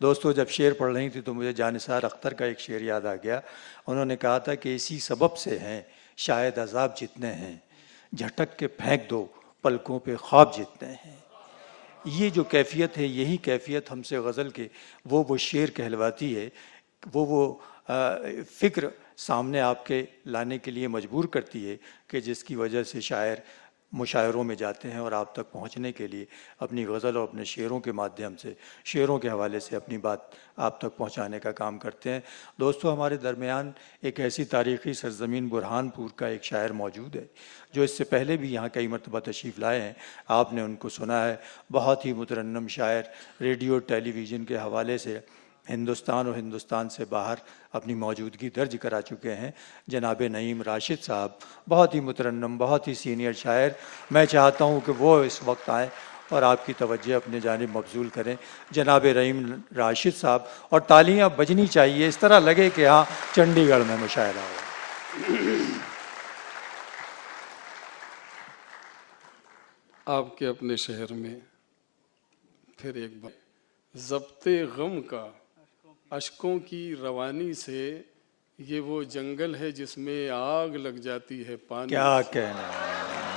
दोस्तों, जब शेर पढ़ रही थी तो मुझे जानिसार अख्तर का एक शेर याद आ गया। उन्होंने कहा था कि इसी सबब से हैं शायद अजाब जितने हैं, झटक के फेंक दो पलकों पे ख्वाब जितने हैं। ये जो कैफियत है, यही कैफियत हमसे गज़ल के वो शेर कहलवाती है, वो फ़िक्र सामने आपके लाने के लिए मजबूर करती है कि जिसकी वजह से शायर मुशायरों में जाते हैं और आप तक पहुंचने के लिए अपनी गज़ल और अपने शेरों के माध्यम से, शेरों के हवाले से अपनी बात आप तक पहुंचाने का काम करते हैं। दोस्तों, हमारे दरमियान एक ऐसी तारीख़ी सरज़मीन बुरहानपुर का एक शायर मौजूद है जो इससे पहले भी यहाँ कई मरतबा तशरीफ़ लाए हैं। आपने उनको सुना है। बहुत ही मुतरन्नम शायर, रेडियो टेलीविज़न के हवाले से हिंदुस्तान और हिंदुस्तान से बाहर अपनी मौजूदगी दर्ज करा चुके हैं जनाब नईम राशिद साहब। बहुत ही मुतरन्नम, बहुत ही सीनियर शायर। मैं चाहता हूँ कि वो इस वक्त आएँ और आपकी तवज्जो अपने जानिब मबजूल करें जनाब नईम राशिद साहब, और तालियां बजनी चाहिए, इस तरह लगे कि हाँ चंडीगढ़ में मुशायरा हो। आपके अपने शहर में फिर एक बार ज़ब्ते गम का अश्कों की रवानी से, ये वो जंगल है जिसमें आग लग जाती है पानी। क्या कहना,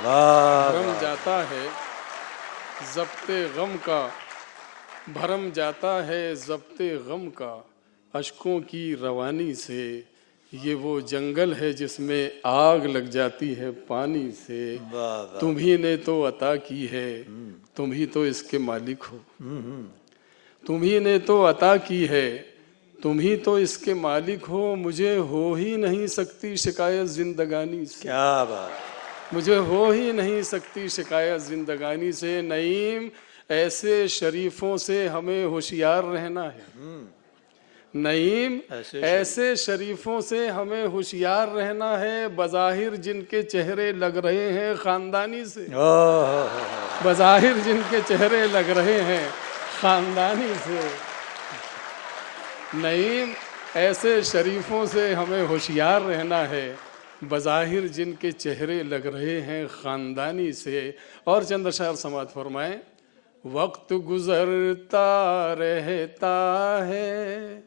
वाह भरम जाता है ज़ब्ते गम का, भरम जाता है ज़ब्ते गम का अश्कों की रवानी से, ये वो जंगल है जिसमें आग लग जाती है पानी से। तुम्ही ने तो अता की है, तुम ही तो इसके मालिक हो। तुम्ही ने तो अता की है, तुम ही तो इसके मालिक हो। मुझे हो ही नहीं सकती शिकायत जिंदगानी से। क्या बात, मुझे हो ही नहीं सकती शिकायत जिंदगानी से। नईम, ऐसे शरीफों से हमें होशियार रहना है। नईम, ऐसे शरीफों से हमें होशियार रहना है। बज़ाहिर जिनके चेहरे लग रहे हैं ख़ानदानी से, बज़ाहिर जिनके चेहरे लग रहे हैं ख़ानदानी से। नईम, ऐसे शरीफों से हमें होशियार रहना है। बज़ाहिर जिनके चेहरे लग रहे हैं ख़ानदानी से। और चंद अशार समात फरमाएं। वक्त गुज़रता रहता है,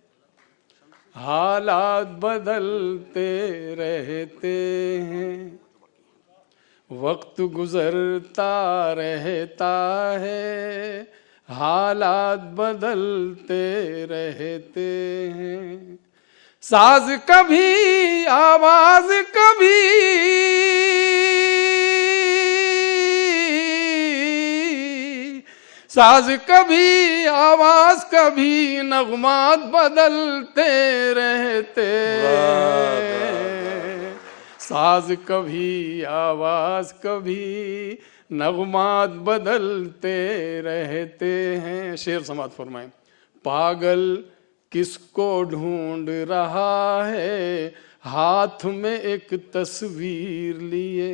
हालात बदलते रहते हैं। वक्त गुज़रता रहता है, हालात बदलते रहते हैं। साज कभी आवाज कभी, साज कभी आवाज कभी, नगमात बदलते रहते। साज कभी आवाज कभी, नगमात बदलते रहते हैं। शेर समात फरमाएं। पागल किसको ढूंढ रहा है, हाथ में एक तस्वीर लिए।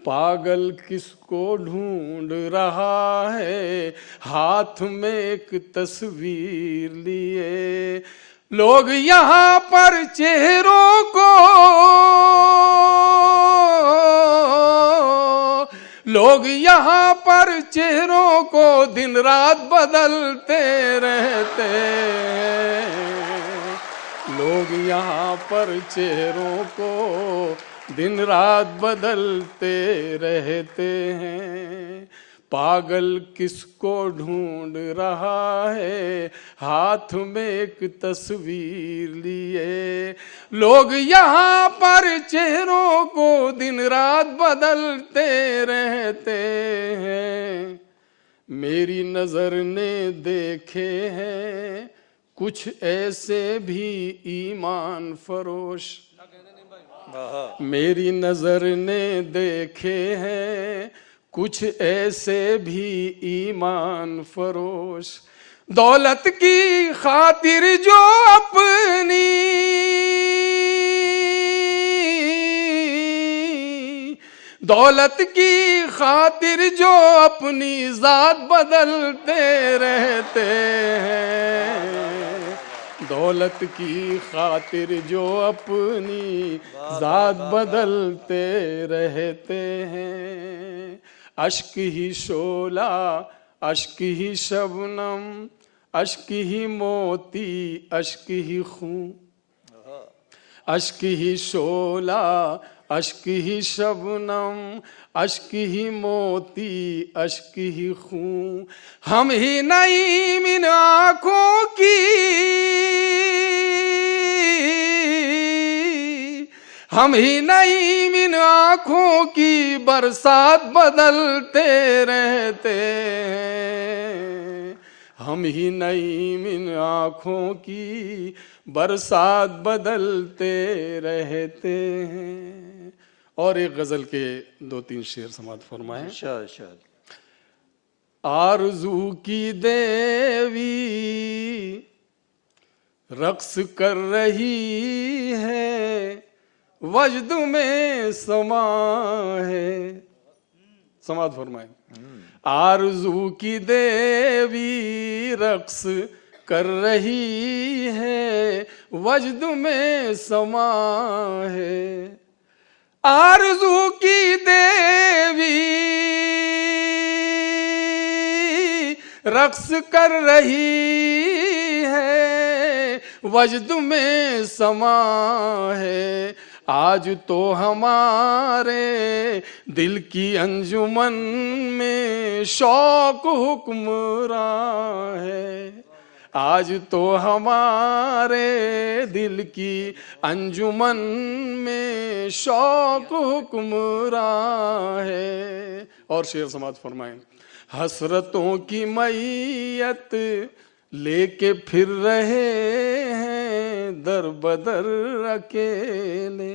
पागल किसको ढूंढ रहा है, हाथ में एक तस्वीर लिए। लोग यहाँ पर चेहरों को, लोग यहाँ पर चेहरों को दिन रात बदलते रहते हैं। लोग यहाँ पर चेहरों को दिन रात बदलते रहते हैं। पागल किसको ढूंढ रहा है, हाथ में एक तस्वीर लिए। लोग यहाँ पर चेहरों को दिन रात बदलते रहते हैं। मेरी नज़र ने देखे हैं कुछ ऐसे भी ईमान फरोश। मेरी नज़र ने देखे हैं कुछ ऐसे भी ईमान फरोश। दौलत की खातिर जो अपनी, दौलत की खातिर जो अपनी ज़ात बदलते रहते हैं। दौलत की खातिर जो अपनी ज़ात बदलते रहते हैं। अश्क ही शोला, अश्क ही शबनम, अश्क ही मोती अश्क ही खून, अश्क ही शोला अश्क ही शबनम, अश्क ही मोती अश्क ही खून, हम ही नईम इन आँखों की, हम ही नईम इन आँखों की बरसात बदलते रहते हैं, हम ही नईम इन आँखों की बरसात बदलते रहते हैं। और एक गजल के 2-3 शेर समाअत फरमाएं। इरशाद। आरज़ू की देवी रक्स कर रही है, वजद में समा है। समाअत फरमाएं। आरज़ू की देवी रक्स कर रही है, वजद में समा है। आरज़ू की देवी रक्स कर रही है, वजद में समा है। आज तो हमारे दिल की अंजुमन में शौक हुक्मरां है, आज तो हमारे दिल की अंजुमन में शौक हुक्मरां है। और शेर समाअत फरमाएं। हसरतों की मैयत लेके फिर रहे हैं दर बदर अकेले,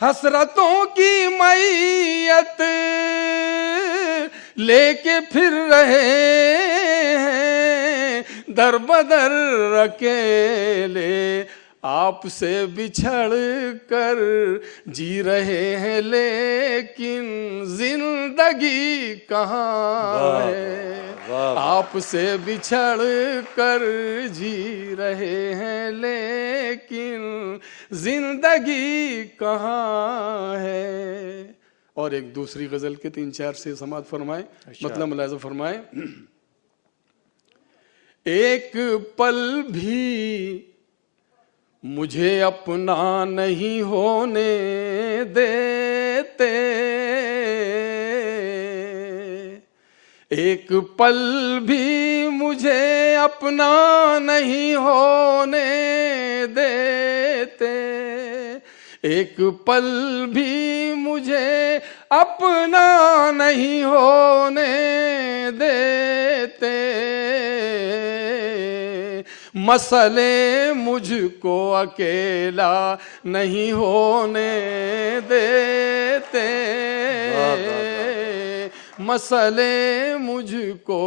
हसरतों की मैयत लेके फिर रहे हैं दर बदर अकेले, आपसे बिछड़ कर जी रहे हैं लेकिन जिंदगी कहाँ है। आपसे बिछड़ कर जी रहे हैं लेकिन जिंदगी कहाँ है। और एक दूसरी गजल के 3-4 से समाअत फरमाए, मतलब मुलाज़ा फरमाए। एक पल भी मुझे अपना नहीं होने देते, एक पल भी मुझे अपना नहीं होने देते, एक पल भी मुझे अपना नहीं होने देते, मसले मुझको अकेला नहीं होने देते, मसले मुझको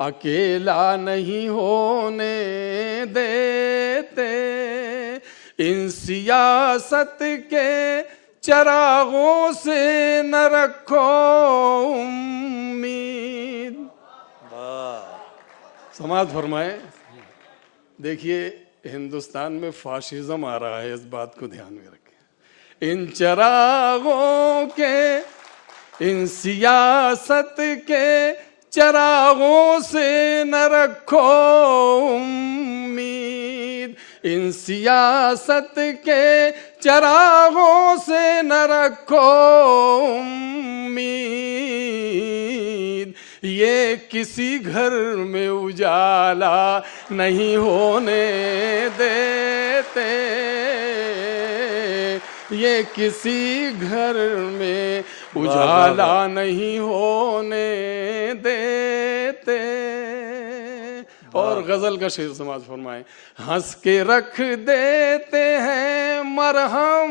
अकेला नहीं होने देते। इन सियासत के चरागों से न रखो उम्मीद। समाअत फरमाए। देखिए हिंदुस्तान में फाशिज्म आ रहा है, इस बात को ध्यान में रखें। इन चरागों के, इन सियासत के चरागों से न रखो उम्मीद, इन सियासत के चरागों से न रखो उम्मीद, ये किसी घर में उजाला नहीं होने देते, ये किसी घर में उजाला नहीं होने देते। और गजल का शेर समाज फरमाए। हंस के रख देते हैं मरहम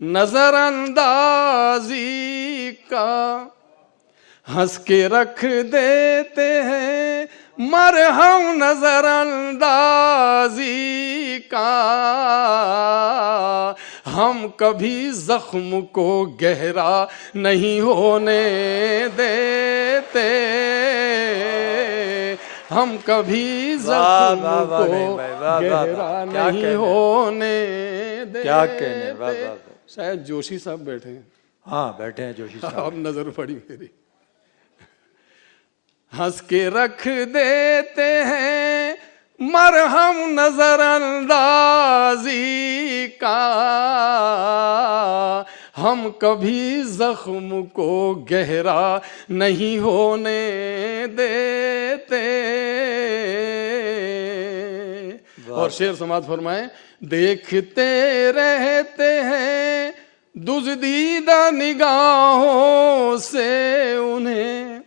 नजरअंदाजी का, हंस के रख देते हैं मरहम नजरअंदाजी का, हम कभी जख्म को गहरा नहीं होने देते, हम कभी जख्म को गहरा नहीं होने देते। क्या कहने। शायद जोशी साहब बैठे हैं। हाँ बैठे हैं जोशी साहब। अब नजर पड़ी मेरी। हंस के रख देते हैं मरहम नजरअंदाजी का। हम कभी जख्म को गहरा नहीं होने देते। और शेर समाज फरमाए, देखते रहते हैं दुज़दीदा निगाहों से उन्हें।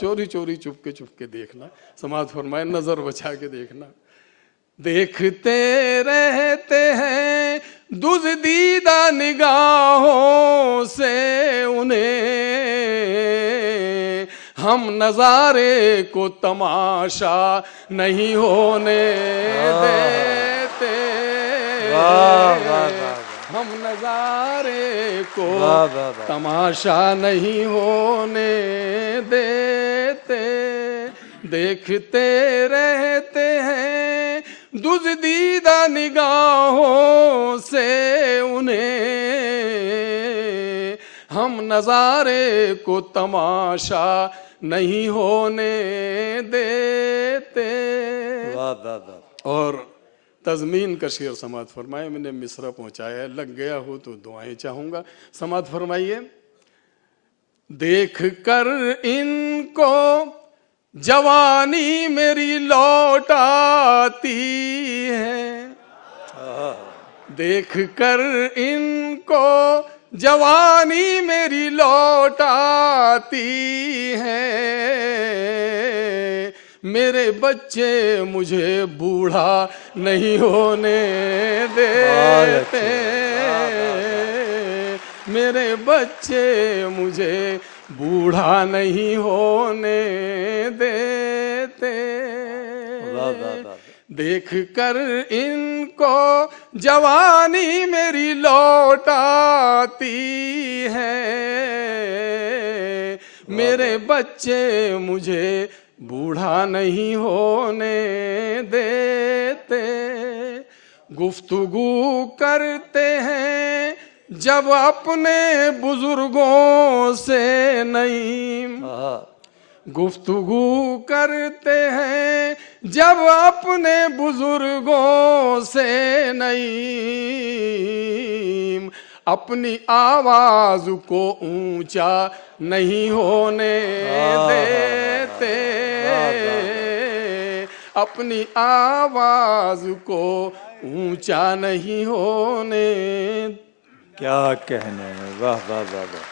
चोरी चोरी चुपके देखना, समाज फरमाए नजर बचा के देखना। देखते रहते हैं दुज़दीदा निगाहों से उन्हें, हम नजारे को तमाशा नहीं होने देते। हम नजारे को तमाशा नहीं होने देते। देखते रहते हैं दुज़दीदा निगाहों से उन्हें, हम नजारे को तमाशा नहीं होने देते। और तज़मीन का शेर समात फरमाए, मैंने मिसरा पहुंचाया, लग गया हो तो दुआएं चाहूंगा। समात फरमाइए, देख कर इनको जवानी मेरी लौट आती है। देख कर इनको जवानी मेरी लौट आती है। मेरे बच्चे मुझे बूढ़ा नहीं होने देते। मेरे बच्चे मुझे बूढ़ा नहीं होने देते। देख कर इनको जवानी मेरी लौट आती है। मेरे बच्चे मुझे बूढ़ा नहीं होने देते। गुफ्तगू करते हैं जब अपने बुजुर्गों से नहीं। गुफ्तगू करते हैं जब अपने बुजुर्गों से नहीं। अपनी आवाज को ऊंचा नहीं होने देते। अपनी आवाज को ऊंचा नहीं होने। क्या कहने हैं, वाह वाह वाह वाह।